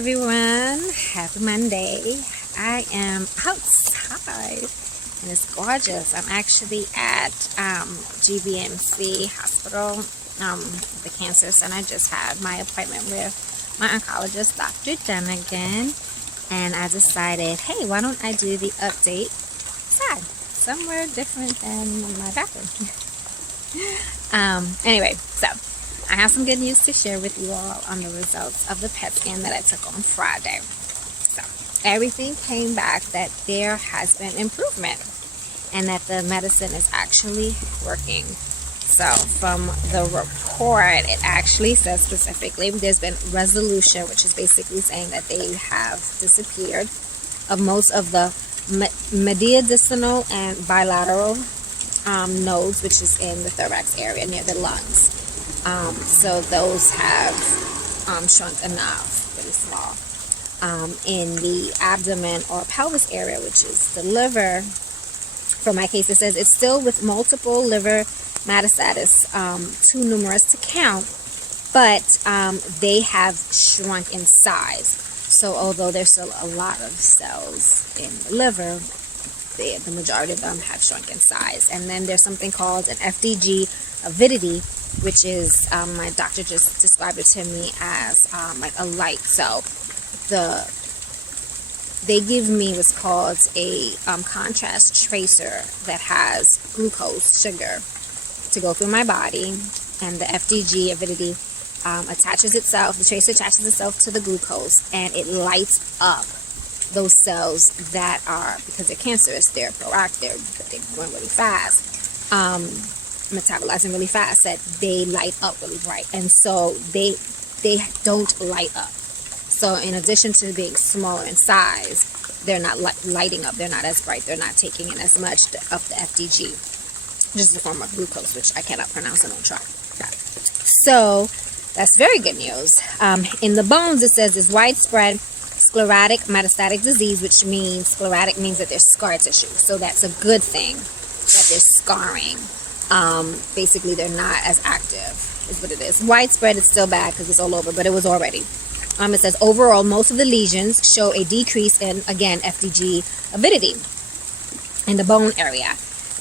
everyone, happy Monday. I am outside and it's gorgeous. I'm actually at GBMC Hospital, the Cancer Center. I just had my appointment with my oncologist, Dr. Dunnigan, and I decided, hey, why don't I do the update outside, somewhere different than my bathroom. Anyway, so I have some good news to share with you all on the results of the PET scan that I took on Friday. So everything came back that there has been improvement and that the medicine is actually working. So from the report, it actually says specifically there's been resolution, which is basically saying that they have disappeared of most of the mediastinal and bilateral nodes, which is in the thorax area near the lungs. So those have shrunk enough, really small. In the abdomen or pelvis area, which is the liver, for my case, it says it's still with multiple liver metastasis, too numerous to count, but they have shrunk in size. So although there's still a lot of cells in the liver, the majority of them have shrunk in size. And then there's something called an FDG avidity, which is, my doctor just described it to me as like a light. So they give me what's called a contrast tracer that has glucose, sugar, to go through my body, and the FDG avidity attaches itself, the tracer attaches itself to the glucose, and it lights up those cells that are, because they're cancerous, they're proactive, they're going really fast, metabolizing really fast, that they light up really bright. And so they don't light up. So in addition to being smaller in size, they're not lighting up, they're not as bright, they're not taking in as much of the FDG, just a form of glucose, which I cannot pronounce and don't try. So that's very good news. In the bones, it says it's widespread sclerotic metastatic disease, which means sclerotic means that there's scar tissue. So that's a good thing that there's scarring. Basically, they're not as active, is what it is. Widespread is still bad because it's all over, but it was already. It says overall, most of the lesions show a decrease in, again, FDG avidity in the bone area.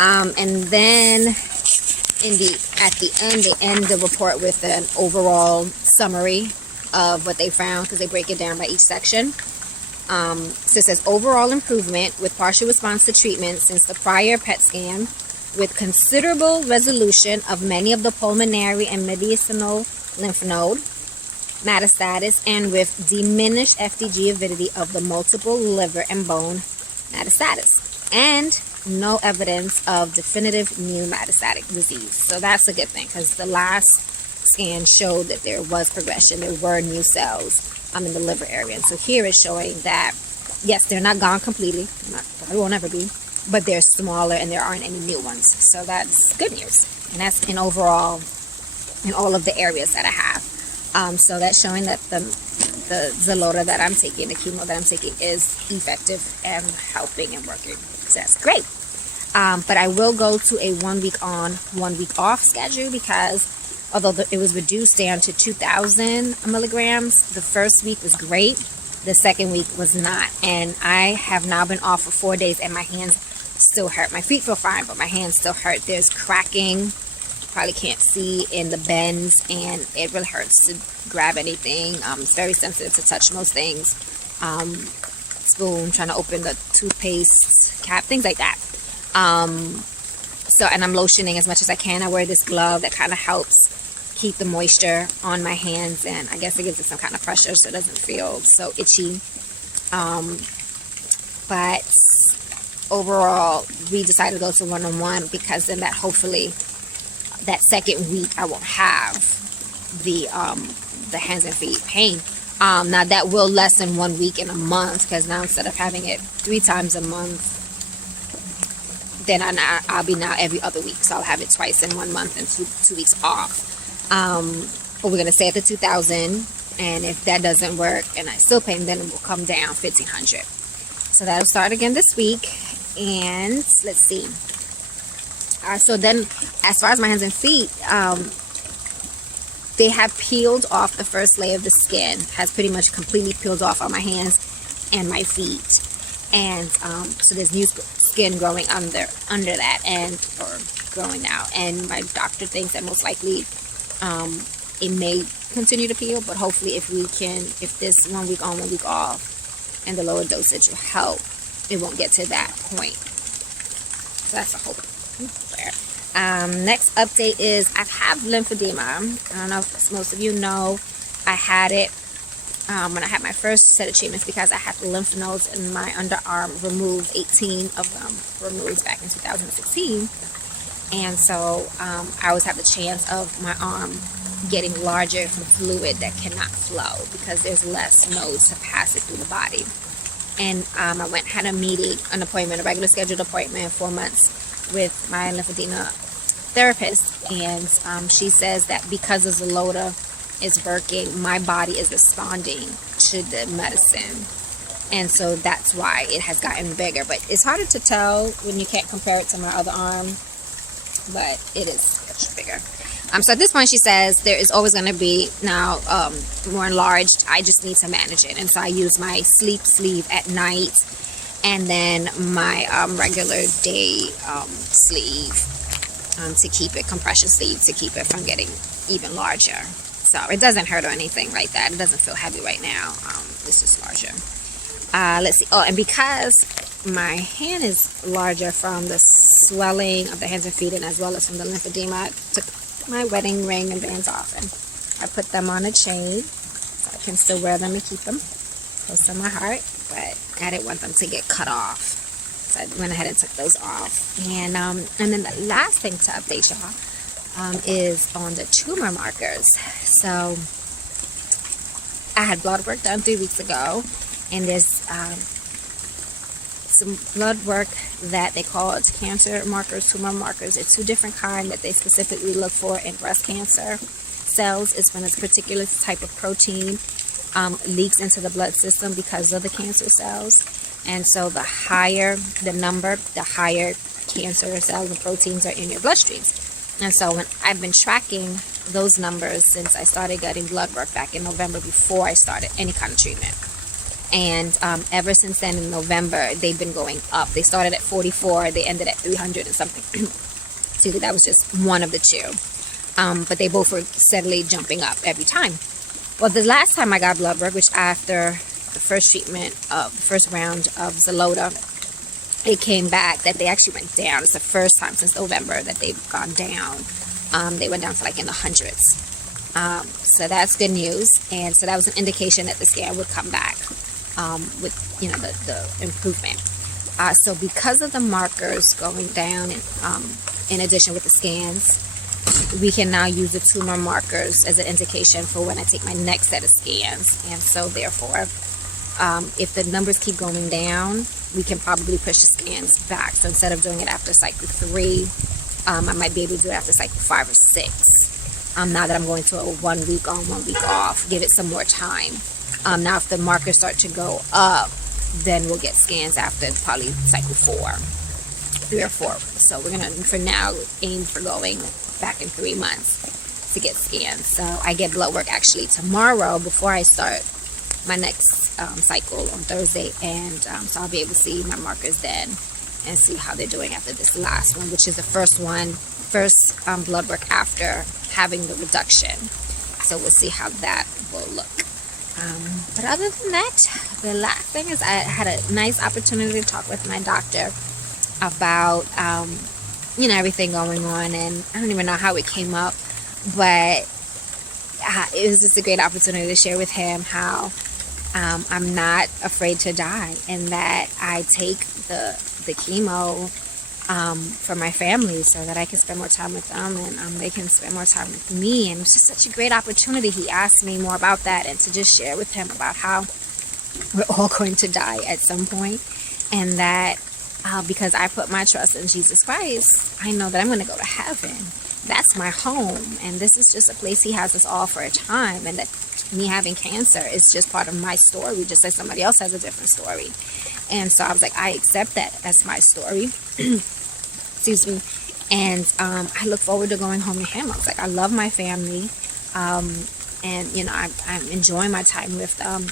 And then at the end, they end the report with an overall summary of what they found, because they break it down by each section. So it says overall improvement with partial response to treatment since the prior PET scan, with considerable resolution of many of the pulmonary and mediastinal lymph node metastasis, and with diminished FDG avidity of the multiple liver and bone metastasis, and no evidence of definitive new metastatic disease. So that's a good thing, because the last scan showed that there was progression, there were new cells in the liver area. And so here it's showing that, yes, they're not gone completely, they won't ever be, but they're smaller and there aren't any new ones. So that's good news. And that's in overall, in all of the areas that I have. So that's showing that the Xeloda that I'm taking, the chemo that I'm taking, is effective and helping and working. So that's great. But I will go to a 1 week on, 1 week off schedule, because although it was reduced down to 2,000 milligrams, the first week was great. The second week was not. And I have now been off for 4 days and my hands still hurt. My feet feel fine, but my hands still hurt. There's cracking. Probably can't see in the bends, and it really hurts to grab anything. It's very sensitive to touch most things. Spoon, trying to open the toothpaste cap, things like that. So, and I'm lotioning as much as I can. I wear this glove that kind of helps keep the moisture on my hands, and I guess it gives it some kind of pressure so it doesn't feel so itchy. But overall, we decided to go to one-on-one, because then that hopefully that second week I won't have the hands and feet pain. Now that will lessen 1 week in a month, because now instead of having it 3 times a month, then I'll be now every other week. So I'll have it twice in 1 month and two weeks off. But we're going to stay at the 2,000. And if that doesn't work and I still pain, then it will come down 1,500. So that'll start again this week. And let's see. So then as far as my hands and feet, they have peeled off the first layer of the skin, has pretty much completely peeled off on my hands and my feet. And so there's new skin growing under that, and or growing out. And my doctor thinks that most likely it may continue to peel, but hopefully if this 1 week on, 1 week off, and the lower dosage will help, it won't get to that point. So that's a hope there. Next update is I have lymphedema. I don't know if most of you know I had it when I had my first set of treatments, because I had the lymph nodes in my underarm removed, 18 of them removed back in 2016. And so I always have the chance of my arm getting larger from fluid that cannot flow because there's less nodes to pass it through the body. And I went and had an appointment, a regular scheduled appointment, 4 months with my lymphedema therapist. And she says that because the Xeloda is working, my body is responding to the medicine. And so that's why it has gotten bigger. But it's harder to tell when you can't compare it to my other arm. But it is much bigger. So at this point, she says there is always going to be now more enlarged. I just need to manage it. And so I use my sleep sleeve at night, and then my regular day sleeve to keep it, compression sleeve, to keep it from getting even larger. So it doesn't hurt or anything like that. It doesn't feel heavy right now. It's just larger. Let's see. Oh, and because my hand is larger from the swelling of the hands and feet, and as well as from the lymphedema, I took my wedding ring and bands off, and I put them on a chain so I can still wear them and keep them close to my heart. But I didn't want them to get cut off, so I went ahead and took those off. And then the last thing to update y'all is on the tumor markers. So I had blood work done 3 weeks ago, and there's some blood work that they call cancer markers, tumor markers. It's 2 different kinds that they specifically look for in breast cancer cells. It's when this particular type of protein leaks into the blood system because of the cancer cells. And so the higher the number, the higher cancer cells and proteins are in your bloodstreams. And so when I've been tracking those numbers since I started getting blood work back in November, before I started any kind of treatment. And ever since then, in November, they've been going up. They started at 44. They ended at 300 and something. So that was just one of the 2. But they both were steadily jumping up every time. Well, the last time I got blood work, which after the first treatment of the first round of Xeloda, it came back that they actually went down. It's the first time since November that they've gone down. They went down to like in the hundreds. So that's good news. And so that was an indication that the scan would come back with, the improvement. So because of the markers going down, in addition with the scans, we can now use the tumor markers as an indication for when I take my next set of scans. And so therefore, if the numbers keep going down, we can probably push the scans back. So instead of doing it after cycle 3, I might be able to do it after cycle 5 or 6. Now that I'm going to a 1 week on, 1 week off, give it some more time. Now if the markers start to go up, then we'll get scans after probably cycle 4, 3 or 4. So we're going to, for now, aim for going back in 3 months to get scans. So I get blood work actually tomorrow before I start my next cycle on Thursday, and so I'll be able to see my markers then and see how they're doing after this last one, which is the first blood work after having the reduction. So we'll see how that will look. But other than that, the last thing is I had a nice opportunity to talk with my doctor about everything going on, and I don't even know how it came up, but it was just a great opportunity to share with him how I'm not afraid to die, and that I take the chemo for my family so that I can spend more time with them, and they can spend more time with me. And it's just such a great opportunity. He asked me more about that, and to just share with him about how we're all going to die at some point, and that because I put my trust in Jesus Christ, I know that I'm going to go to heaven. That's my home, and this is just a place he has us all for a time, and that me having cancer is just part of my story, just like somebody else has a different story. And so I was like, I accept that as my story. Excuse me. And I look forward to going home to him. I was like, I love my family. And, you know, I'm enjoying my time with them.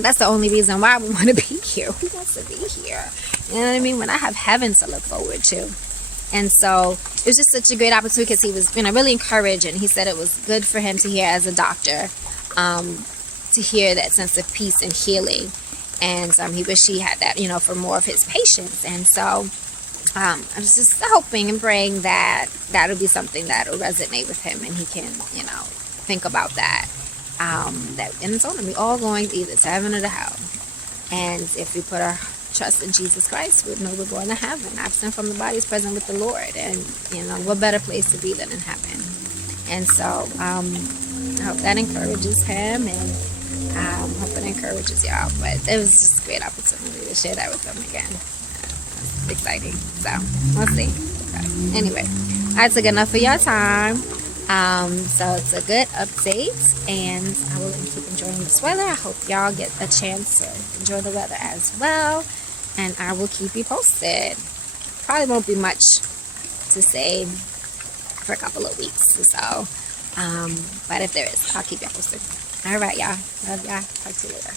That's the only reason why we want to be here. Who wants to be here? You know what I mean? When I have heaven to look forward to. And so it was just such a great opportunity because he was, you know, really encouraging. He said it was good for him to hear as a doctor, to hear that sense of peace and healing. And he wished he had that, you know, for more of his patients. And so I was just hoping and praying that that'll be something that'll resonate with him and he can, you know, think about that. And it's only we all going either to heaven or to hell. And if we put our trust in Jesus Christ, we know we're going to heaven. Absent from the body is present with the Lord. And, you know, what better place to be than in heaven? And so I hope that encourages him, and hope it encourages y'all. But it was just a great opportunity to share that with them again. It's exciting. So we'll see. Okay. Anyway, I took enough of your time. So it's a good update, and I will keep enjoying this weather. I hope y'all get a chance to enjoy the weather as well, and I will keep you posted. Probably won't be much to say for a couple of weeks or so, but if there is, I'll keep you posted. All right, y'all. Love y'all. Talk to you later.